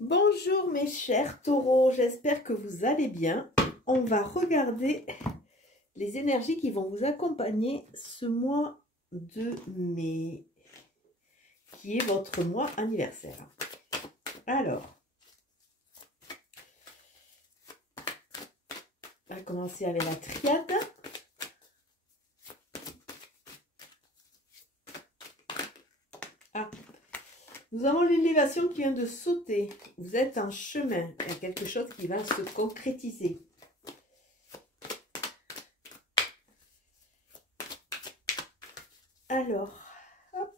Bonjour mes chers taureaux, j'espère que vous allez bien. On va regarder les énergies qui vont vous accompagner ce mois de mai, qui est votre mois anniversaire. Alors, on va commencer avec la triade. Nous avons l'élévation qui vient de sauter. Vous êtes en chemin. Il y a quelque chose qui va se concrétiser. Alors, hop.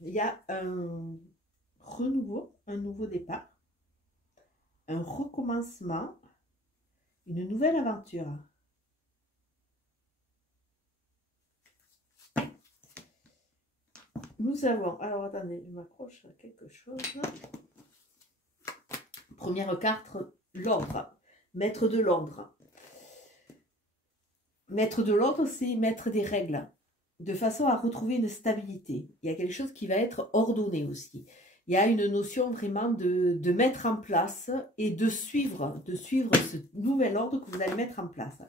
Il y a un renouveau, un nouveau départ, un recommencement, une nouvelle aventure. Nous avons, alors attendez, je m'accroche à quelque chose. Première carte, l'ordre, maître de l'ordre. Maître de l'ordre, c'est mettre des règles, de façon à retrouver une stabilité. Il y a quelque chose qui va être ordonné aussi. Il y a une notion vraiment de mettre en place et de suivre ce nouvel ordre que vous allez mettre en place.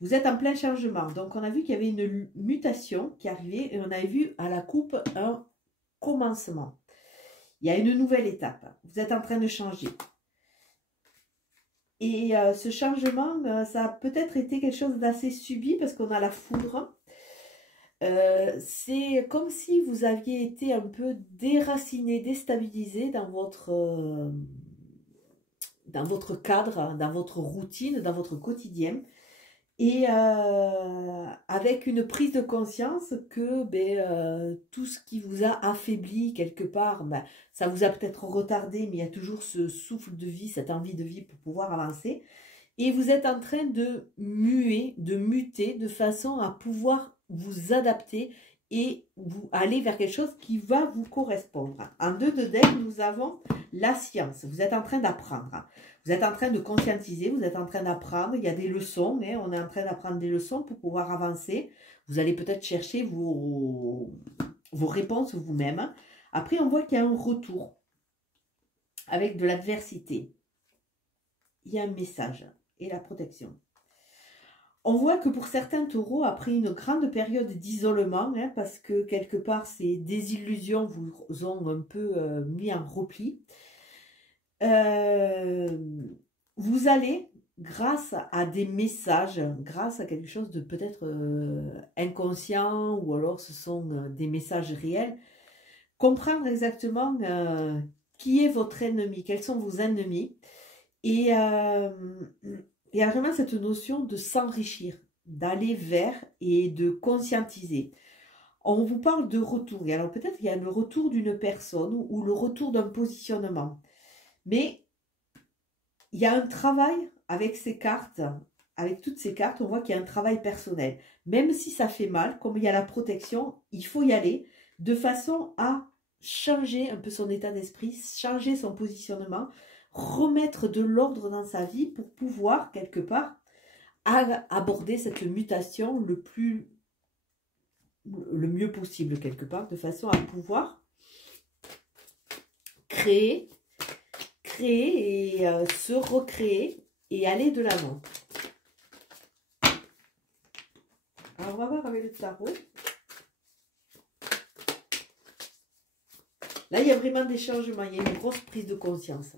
Vous êtes en plein changement. Donc, on a vu qu'il y avait une mutation qui arrivait et on avait vu à la coupe un commencement. Il y a une nouvelle étape. Vous êtes en train de changer. Et ce changement, ça a peut-être été quelque chose d'assez subi parce qu'on a la foudre. C'est comme si vous aviez été un peu déraciné, déstabilisé dans votre cadre, dans votre routine, dans votre quotidien. Et avec une prise de conscience que tout ce qui vous a affaibli quelque part, ça vous a peut-être retardé, mais il y a toujours ce souffle de vie, cette envie de vie pour pouvoir avancer. Et vous êtes en train de muer, de muter, de façon à pouvoir vous adapter et vous aller vers quelque chose qui va vous correspondre. En 2 de deck, nous avons la science. Vous êtes en train d'apprendre. Vous êtes en train de conscientiser, vous êtes en train d'apprendre. Il y a des leçons, mais on est en train d'apprendre des leçons pour pouvoir avancer. Vous allez peut-être chercher vos réponses vous-même. Après, on voit qu'il y a un retour avec de l'adversité. Il y a un message et la protection. On voit que pour certains taureaux, après une grande période d'isolement, parce que quelque part ces désillusions vous ont un peu mis en repli, vous allez, grâce à des messages, grâce à quelque chose de peut-être inconscient, ou alors ce sont des messages réels, comprendre exactement qui est votre ennemi, quels sont vos ennemis. Et il y a vraiment cette notion de s'enrichir, d'aller vers et de conscientiser. On vous parle de retour. Et alors peut-être qu'il y a le retour d'une personne ou le retour d'un positionnement. Mais il y a un travail avec ces cartes, avec toutes ces cartes, on voit qu'il y a un travail personnel. Même si ça fait mal, comme il y a la protection, il faut y aller de façon à changer un peu son état d'esprit, changer son positionnement, remettre de l'ordre dans sa vie pour pouvoir, quelque part, aborder cette mutation le mieux possible, quelque part, de façon à pouvoir créer et se recréer et aller de l'avant. Alors, on va voir avec le tarot. Là, il y a vraiment des changements, il y a une grosse prise de conscience.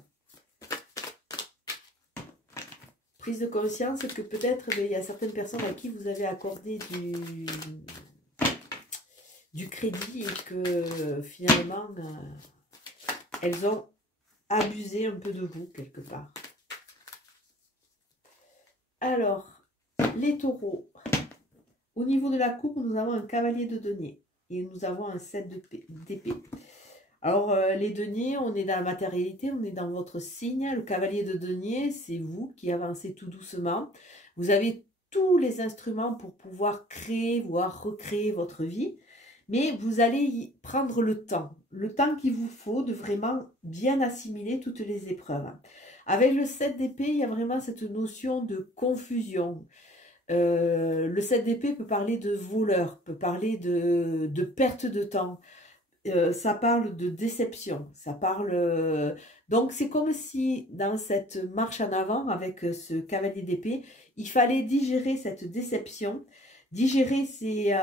Prise de conscience que peut-être il y a certaines personnes à qui vous avez accordé du crédit et que finalement elles ont abusé un peu de vous quelque part. Alors, les taureaux, au niveau de la coupe, nous avons un cavalier de denier et nous avons un 7 d'épée. Alors, les deniers, on est dans la matérialité, on est dans votre signe. Le cavalier de denier, c'est vous qui avancez tout doucement. Vous avez tous les instruments pour pouvoir créer, voire recréer votre vie. Mais vous allez y prendre le temps qu'il vous faut de vraiment bien assimiler toutes les épreuves. Avec le 7 d'épée, il y a vraiment cette notion de confusion. Le 7 d'épée peut parler de voleur, peut parler de perte de temps. ça parle de déception, ça parle... donc c'est comme si dans cette marche en avant avec ce cavalier d'épée, il fallait digérer cette déception, digérer ces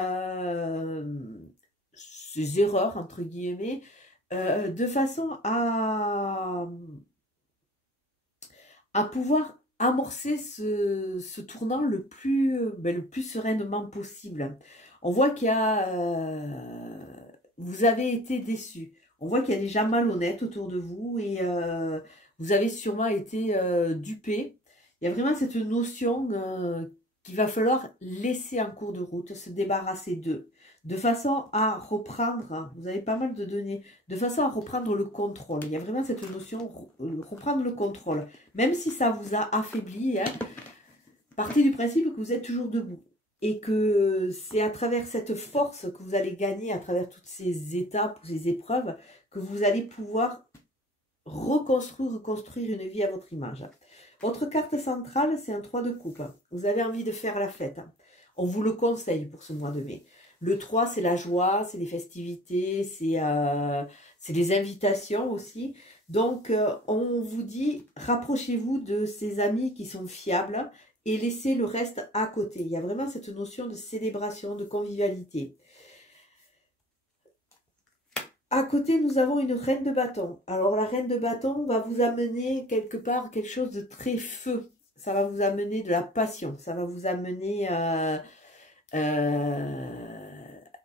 erreurs, entre guillemets, de façon à pouvoir amorcer ce tournant le plus sereinement possible. On voit qu'il y a... vous avez été déçu. On voit qu'il y a des gens malhonnêtes autour de vous et vous avez sûrement été dupé. Il y a vraiment cette notion qu'il va falloir laisser en cours de route, se débarrasser d'eux, de façon à reprendre, hein, vous avez pas mal de données, de façon à reprendre le contrôle. Il y a vraiment cette notion, reprendre le contrôle. Même si ça vous a affaibli, hein, partez du principe que vous êtes toujours debout. Et que c'est à travers cette force que vous allez gagner, à travers toutes ces étapes, ces épreuves, que vous allez pouvoir reconstruire une vie à votre image. Votre carte centrale, c'est un 3 de coupe. Vous avez envie de faire la fête. On vous le conseille pour ce mois de mai. Le 3, c'est la joie, c'est les festivités, c'est les invitations aussi. Donc, on vous dit, rapprochez-vous de ces amis qui sont fiables et laissez le reste à côté. Il y a vraiment cette notion de célébration, de convivialité. À côté, nous avons une reine de bâton. Alors, la reine de bâton va vous amener quelque part quelque chose de très feu. Ça va vous amener de la passion. Ça va vous amener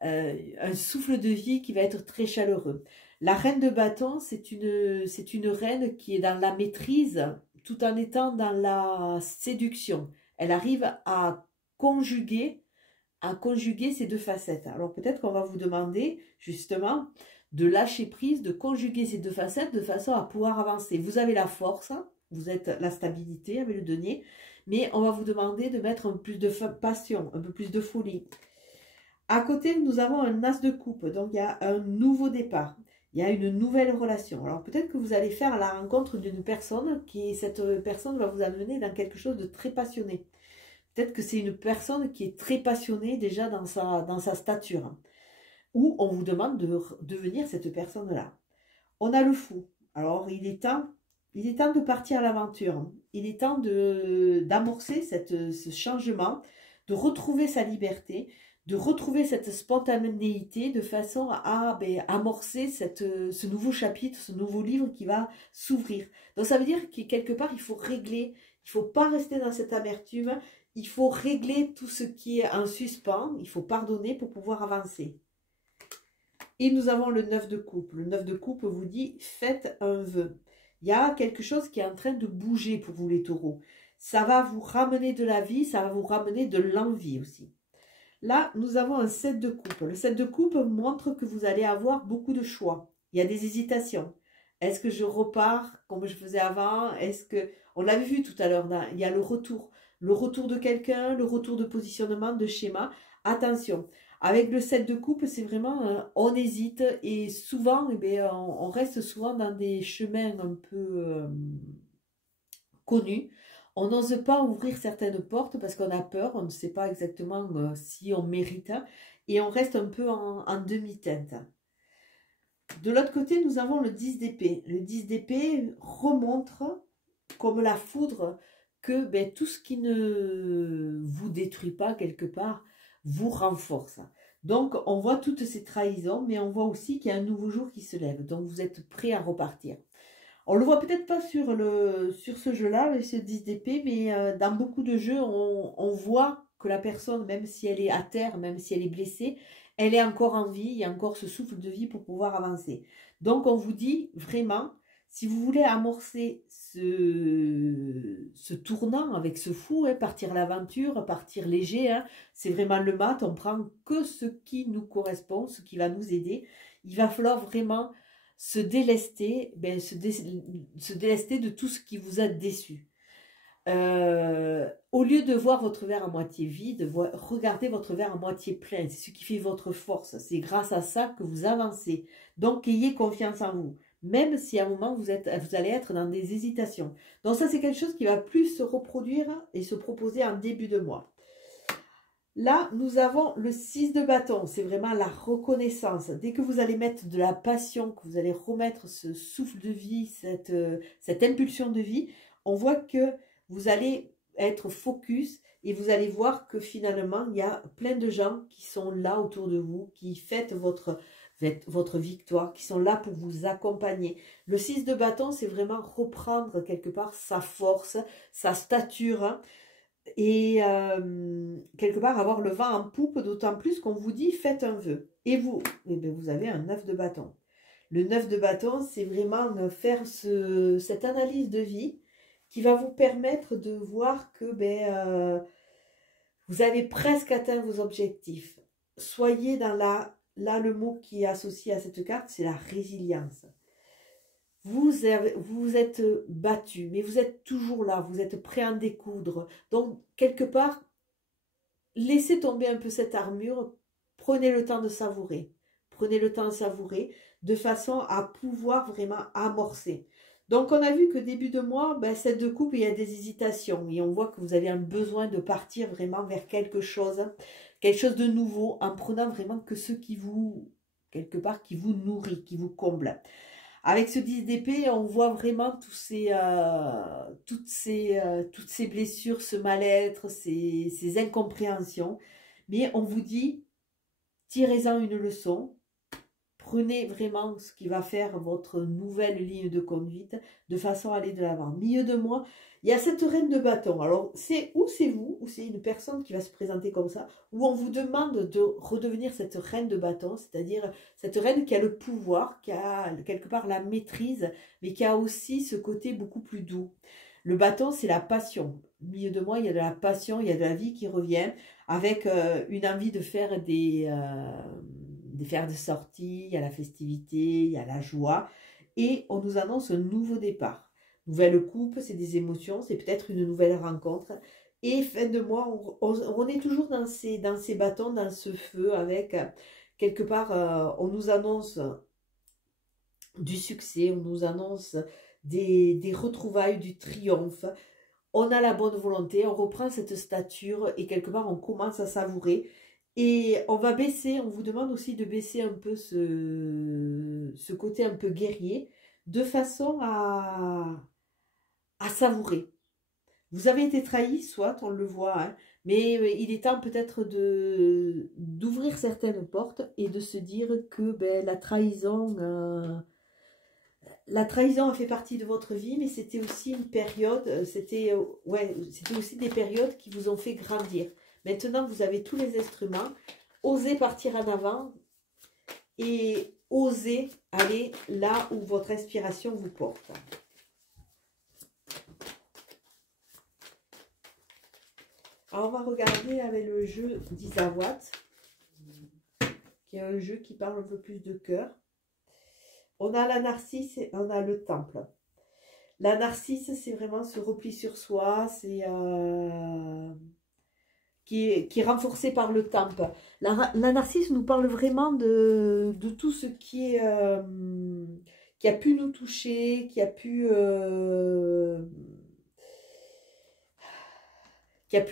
un souffle de vie qui va être très chaleureux. La reine de bâton, c'est une reine qui est dans la maîtrise tout en étant dans la séduction. Elle arrive à conjuguer ces deux facettes. Alors peut-être qu'on va vous demander justement de lâcher prise, de conjuguer ces deux facettes de façon à pouvoir avancer. Vous avez la force, vous êtes la stabilité avec le denier, mais on va vous demander de mettre un peu plus de passion, un peu plus de folie. À côté, nous avons un as de coupe, donc il y a un nouveau départ. Il y a une nouvelle relation. Alors peut-être que vous allez faire la rencontre d'une personne cette personne va vous amener dans quelque chose de très passionné. Peut-être que c'est une personne qui est très passionnée déjà dans sa stature. Ou on vous demande de devenir cette personne-là. On a le fou. Alors il est temps de partir à l'aventure. Il est temps d'amorcer ce changement, de retrouver sa liberté, de retrouver cette spontanéité de façon à amorcer ce nouveau chapitre, ce nouveau livre qui va s'ouvrir. Donc ça veut dire que quelque part, il faut régler, il ne faut pas rester dans cette amertume, il faut régler tout ce qui est en suspens, il faut pardonner pour pouvoir avancer. Et nous avons le 9 de coupe. Le 9 de coupe vous dit, faites un vœu. Il y a quelque chose qui est en train de bouger pour vous les taureaux. Ça va vous ramener de la vie, ça va vous ramener de l'envie aussi. Là, nous avons un 7 de coupe. Le 7 de coupe montre que vous allez avoir beaucoup de choix. Il y a des hésitations. Est-ce que je repars comme je faisais avant? On l'avait vu tout à l'heure, il y a le retour de quelqu'un, le retour de positionnement, de schéma. Attention, avec le 7 de coupe, c'est vraiment, on hésite et souvent, on reste souvent dans des chemins un peu connus. On n'ose pas ouvrir certaines portes parce qu'on a peur, on ne sait pas exactement si on mérite et on reste un peu en demi-teinte. De l'autre côté, nous avons le 10 d'épée. Le 10 d'épée remontre, comme la foudre, que tout ce qui ne vous détruit pas quelque part vous renforce. Donc, on voit toutes ces trahisons, mais on voit aussi qu'il y a un nouveau jour qui se lève. Donc, vous êtes prêts à repartir. On ne le voit peut-être pas sur ce jeu-là, avec ce 10 d'épée, mais dans beaucoup de jeux, on voit que la personne, même si elle est à terre, même si elle est blessée, elle est encore en vie, il y a encore ce souffle de vie pour pouvoir avancer. Donc, on vous dit vraiment, si vous voulez amorcer ce tournant avec ce fou, partir à l'aventure, partir léger, c'est vraiment le mat, on prend que ce qui nous correspond, ce qui va nous aider. Il va falloir vraiment se délester, se délester de tout ce qui vous a déçu. Au lieu de voir votre verre à moitié vide, regardez votre verre à moitié plein. C'est ce qui fait votre force. C'est grâce à ça que vous avancez. Donc, ayez confiance en vous. Même si à un moment, vous allez être dans des hésitations. Donc ça, c'est quelque chose qui va plus se reproduire et se proposer en début de mois. Là, nous avons le 6 de bâton, c'est vraiment la reconnaissance. Dès que vous allez mettre de la passion, que vous allez remettre ce souffle de vie, cette impulsion de vie, on voit que vous allez être focus et vous allez voir que finalement, il y a plein de gens qui sont là autour de vous, qui fêtent votre victoire, qui sont là pour vous accompagner. Le 6 de bâton, c'est vraiment reprendre quelque part sa force, sa stature, hein, et quelque part avoir le vent en poupe, d'autant plus qu'on vous dit faites un vœu. Et vous, eh bien, vous avez un 9 de bâton. Le 9 de bâton, c'est vraiment faire cette analyse de vie qui va vous permettre de voir que vous avez presque atteint vos objectifs. Soyez dans là le mot qui est associé à cette carte, c'est la résilience. Vous êtes battu, mais vous êtes toujours là, vous êtes prêt à en découdre. Donc, quelque part, laissez tomber un peu cette armure, prenez le temps de savourer. Prenez le temps de savourer de façon à pouvoir vraiment amorcer. Donc, on a vu que début de mois, cette de coupe, il y a des hésitations. Et on voit que vous avez un besoin de partir vraiment vers quelque chose de nouveau, en prenant vraiment que ce qui vous, quelque part, qui vous nourrit, qui vous comble. Avec ce 10 d'épée, on voit vraiment toutes ces blessures, ce mal-être, ces incompréhensions. Mais on vous dit, tirez-en une leçon. Prenez vraiment ce qui va faire votre nouvelle ligne de conduite de façon à aller de l'avant. Milieu de mois, il y a cette reine de bâton. Alors, c'est vous, ou c'est une personne qui va se présenter comme ça, où on vous demande de redevenir cette reine de bâton, c'est-à-dire cette reine qui a le pouvoir, qui a quelque part la maîtrise, mais qui a aussi ce côté beaucoup plus doux. Le bâton, c'est la passion. Milieu de mois, il y a de la passion, il y a de la vie qui revient, avec une envie de faire des fers de sortie, il y a la festivité, il y a la joie. Et on nous annonce un nouveau départ. Nouvelle coupe, c'est des émotions, c'est peut-être une nouvelle rencontre. Et fin de mois, on est toujours dans ces bâtons, dans ce feu, avec quelque part, on nous annonce du succès, on nous annonce des retrouvailles, du triomphe. On a la bonne volonté, on reprend cette stature et quelque part, on commence à savourer. Et on va baisser, on vous demande aussi de baisser un peu ce côté un peu guerrier, de façon à savourer. Vous avez été trahi, soit, on le voit, hein, mais il est temps peut-être d'ouvrir certaines portes et de se dire que la trahison a fait partie de votre vie, mais c'était aussi une période, c'était aussi des périodes qui vous ont fait grandir. Maintenant, vous avez tous les instruments. Osez partir en avant et osez aller là où votre inspiration vous porte. Alors, on va regarder avec le jeu d'Isawat, qui est un jeu qui parle un peu plus de cœur. On a la narcisse et on a le temple. La narcisse, c'est vraiment ce repli sur soi, c'est qui est renforcé par le temple. La narcisse nous parle vraiment de tout ce qui a pu nous toucher, qui a pu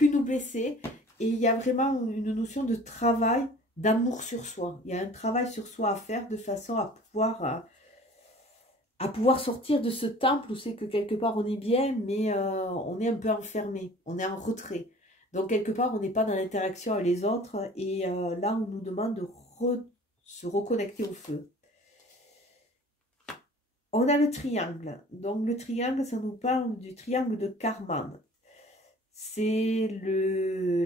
nous blesser. Et il y a vraiment une notion de travail, d'amour sur soi. Il y a un travail sur soi à faire de façon à pouvoir sortir de ce temple où c'est que quelque part on est bien, mais on est un peu enfermé, on est en retrait. Donc quelque part on n'est pas dans l'interaction avec les autres et là on nous demande de se reconnecter au feu. On a le triangle. Donc le triangle, ça nous parle du triangle de Karman. C'est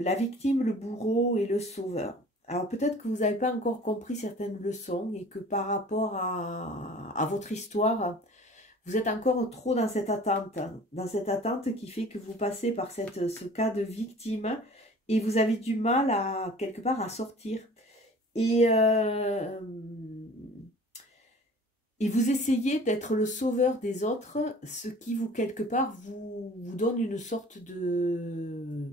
la victime, le bourreau et le sauveur. Alors peut-être que vous n'avez pas encore compris certaines leçons et que par rapport à votre histoire, vous êtes encore trop dans cette attente qui fait que vous passez par ce cas de victime et vous avez du mal à quelque part à sortir. Et vous essayez d'être le sauveur des autres, ce qui vous, quelque part, vous donne une sorte de...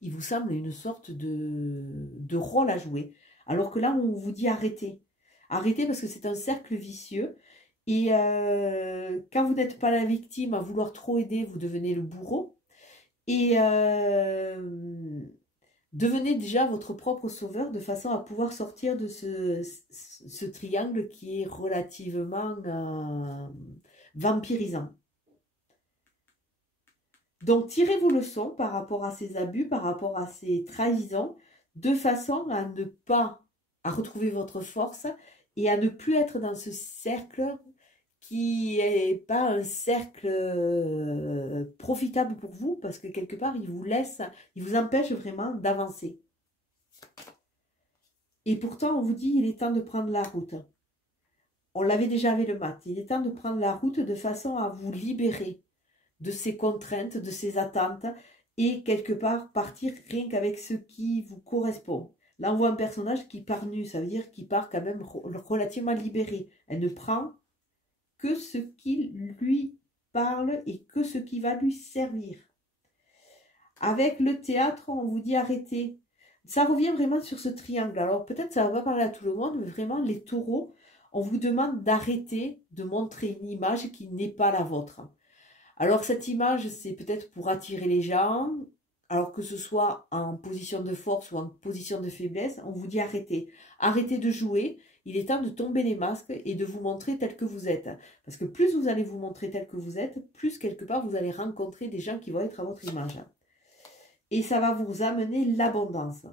Il vous semble une sorte de rôle à jouer. Alors que là, on vous dit arrêtez. Arrêtez parce que c'est un cercle vicieux. Et quand vous n'êtes pas la victime, à vouloir trop aider, vous devenez le bourreau. Et Devenez déjà votre propre sauveur de façon à pouvoir sortir de ce triangle qui est relativement vampirisant. Donc, tirez vos leçons par rapport à ces abus, par rapport à ces trahisons, de façon à ne pas, à retrouver votre force et à ne plus être dans ce cercle qui n'est pas un cercle profitable pour vous, parce que quelque part, il vous laisse, il vous empêche vraiment d'avancer. Et pourtant, on vous dit, il est temps de prendre la route. On l'avait déjà avec le mat. Il est temps de prendre la route de façon à vous libérer de ces contraintes, de ces attentes, et quelque part partir rien qu'avec ce qui vous correspond. Là, on voit un personnage qui part nu, ça veut dire qu'il part quand même relativement libéré. Elle ne prend que ce qui lui parle et que ce qui va lui servir. Avec le théâtre, on vous dit arrêtez. Ça revient vraiment sur ce triangle. Alors peut-être ça ne va pas parler à tout le monde, mais vraiment les taureaux, on vous demande d'arrêter de montrer une image qui n'est pas la vôtre. Alors cette image, c'est peut-être pour attirer les gens, alors que ce soit en position de force ou en position de faiblesse, on vous dit arrêtez. Arrêtez de jouer, il est temps de tomber les masques et de vous montrer tel que vous êtes. Parce que plus vous allez vous montrer tel que vous êtes, plus quelque part vous allez rencontrer des gens qui vont être à votre image. Et ça va vous amener l'abondance.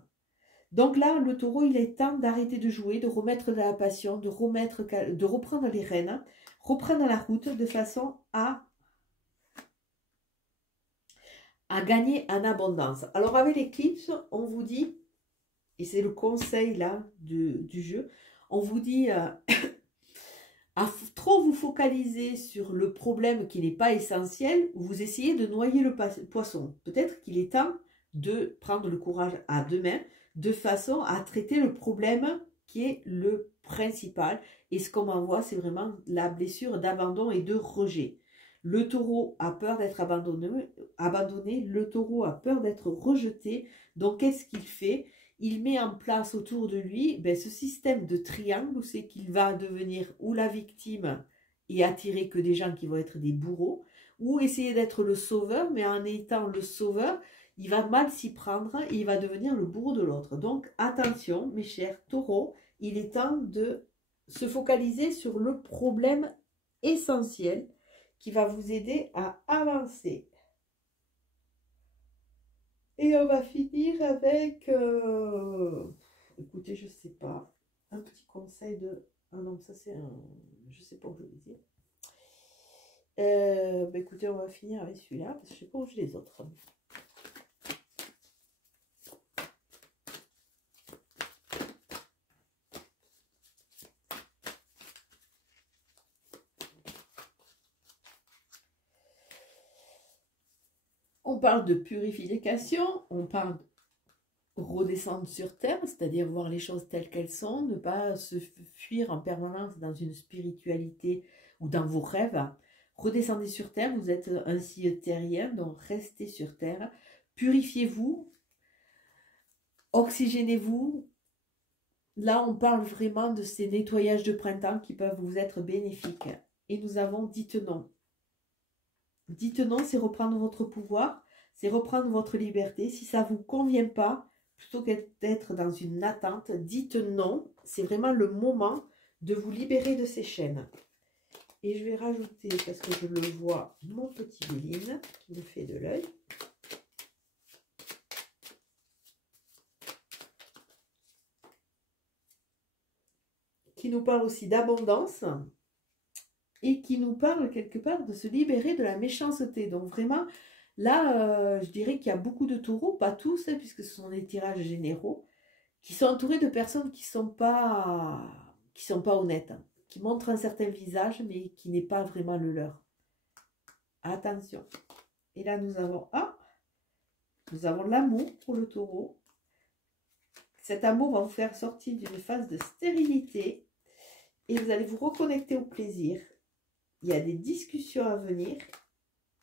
Donc là, le taureau, il est temps d'arrêter de jouer, de remettre de la passion, de reprendre les rênes, reprendre la route de façon à gagner en abondance. Alors avec l'éclipse, on vous dit, et c'est le conseil là du jeu, on vous dit à trop vous focaliser sur le problème qui n'est pas essentiel, vous essayez de noyer le poisson. Peut-être qu'il est temps de prendre le courage à deux mains de façon à traiter le problème qui est le principal. Et ce qu'on m'envoie, c'est vraiment la blessure d'abandon et de rejet. Le taureau a peur d'être abandonné, le taureau a peur d'être rejeté. Donc, qu'est-ce qu'il fait? Il met en place autour de lui ce système de triangle où c'est qu'il va devenir ou la victime et attirer que des gens qui vont être des bourreaux, ou essayer d'être le sauveur, mais en étant le sauveur, il va mal s'y prendre et il va devenir le bourreau de l'autre. Donc, attention, mes chers taureaux, il est temps de se focaliser sur le problème essentiel qui va vous aider à avancer. Et on va finir avec, écoutez, je sais pas, un petit conseil de, ah non, ça c'est un, je sais pas où je vais dire. Écoutez, on va finir avec celui-là, parce que je sais pas où j'ai les autres. On parle de purification, on parle de redescendre sur terre, c'est-à-dire voir les choses telles qu'elles sont, ne pas se fuir en permanence dans une spiritualité ou dans vos rêves. Redescendez sur terre, vous êtes un signe terrien, donc restez sur terre. Purifiez-vous, oxygénez-vous. Là, on parle vraiment de ces nettoyages de printemps qui peuvent vous être bénéfiques. Et nous avons dites non. Dites non, c'est reprendre votre pouvoir, c'est reprendre votre liberté. Si ça ne vous convient pas, plutôt que d'être dans une attente, dites non. C'est vraiment le moment de vous libérer de ces chaînes. Et je vais rajouter, parce que je le vois, mon petit Béline qui me fait de l'œil. Qui nous parle aussi d'abondance. Et qui nous parle quelque part de se libérer de la méchanceté. Donc vraiment, là, je dirais qu'il y a beaucoup de taureaux, pas tous, puisque ce sont des tirages généraux, qui sont entourés de personnes qui sont pas honnêtes, qui montrent un certain visage, mais qui n'est pas vraiment le leur. Attention. Et là, nous avons l'amour pour le taureau. Cet amour va vous faire sortir d'une phase de stérilité et vous allez vous reconnecter au plaisir. Il y a des discussions à venir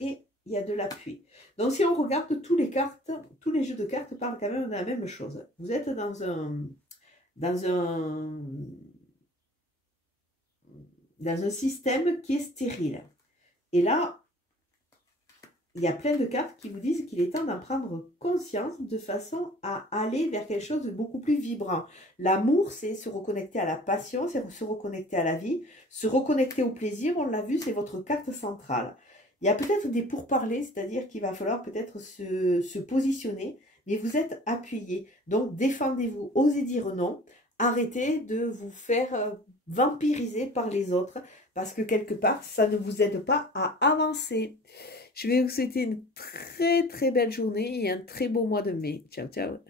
et il y a de l'appui. Donc, si on regarde tous les jeux de cartes parlent quand même de la même chose. Vous êtes dans un système qui est stérile. Et là, il y a plein de cartes qui vous disent qu'il est temps d'en prendre conscience de façon à aller vers quelque chose de beaucoup plus vibrant. L'amour, c'est se reconnecter à la passion, c'est se reconnecter à la vie, se reconnecter au plaisir, on l'a vu, c'est votre carte centrale. Il y a peut-être des pourparlers, c'est-à-dire qu'il va falloir peut-être se positionner, mais vous êtes appuyé. Donc défendez-vous, osez dire non, arrêtez de vous faire vampiriser par les autres, parce que quelque part, ça ne vous aide pas à avancer. Je vais vous souhaiter une très très belle journée et un très beau mois de mai. Ciao, ciao.